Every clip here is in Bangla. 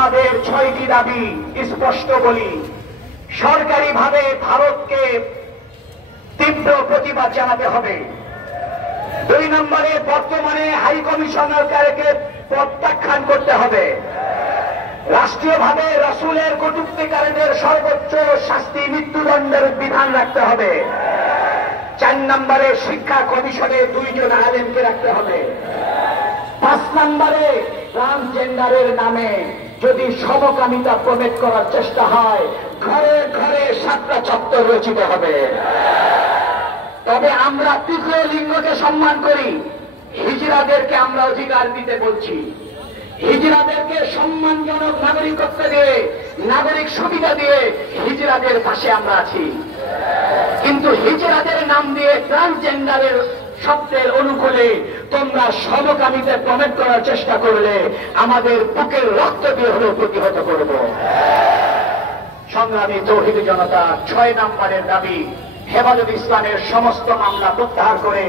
আমাদের 6টি দাবি স্পষ্ট বলি। সরকারিভাবে ভারতকে তীব্র প্রতিবাদ জানাতে হবে। 2 নম্বরে বর্তমানে হাই কমিশনারকে প্রত্যাখ্যান করতে হবে। রাষ্ট্রীয়ভাবে রাসূলের কটূক্তিকারীদের সর্বোচ্চ শাস্তি মৃত্যুদণ্ডের বিধান রাখতে হবে। 4 নম্বরে শিক্ষা কমিশনে 2 জন আলেমকে রাখতে হবে। 5 নম্বরে ট্রান্সজেন্ডারের নামে যদি সমকামিতা প্রমেট করার চেষ্টা হয়, ঘরে ঘরে সাতটা চত্বর রচিত হবে। তবে আমরা তৃতীয় লিঙ্গকে সম্মান করি। হিজড়াদেরকে আমরা অধিকার দিতে বলছি। হিজড়াদেরকে সম্মানজনক নাগরিকত্ব দিয়ে, নাগরিক সুবিধা দিয়ে হিজড়াদের পাশে আমরা আছি। কিন্তু হিজড়াদের নাম দিয়ে ট্রান্সজেন্ডারের শব্দের অনুকূলে তোমরা সমকামিতা প্রমেট করার চেষ্টা করলে আমাদের বুকের রক্ত দিয়ে হলেও প্রতিহত করব। সংগ্রামী তৌহিদি জনতা, 6 নম্বরের দাবি, হেফাজত ইসলামের সমস্ত মামলা প্রত্যাহার করে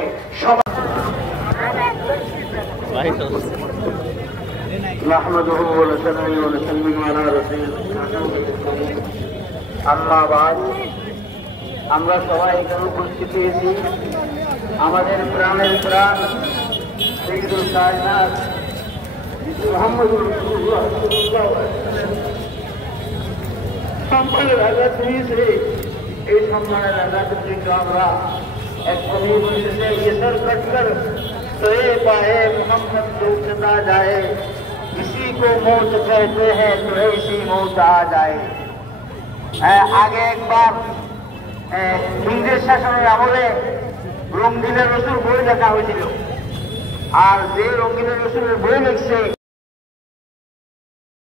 আমরা সবাই এখানে উপস্থিত হয়েছি আমাদের প্রাণের প্রাণ সৈয়দুল কায়নাত মুহাম্মদুর রাসূলুল্লাহ সাল্লাল্লাহু আলাইহি ওয়াসাল্লাম সম্মানের আঘাত দিয়েছে। এই সম্মানের আঘাতের জন্য আমরা এক কবি বলতেছে, ये सर कटकर सोए पाए मोहम्मद लौट ना जाए, इसी को मौत कहते हैं तो ऐसी मौत आ जाए। আগে একবার ইংরেজ শাসনের আমলে রঙ্গিলা রসুল বই লেখা হয়েছিল, আর যে রঙ্গিলা রসুলের বই লিখছে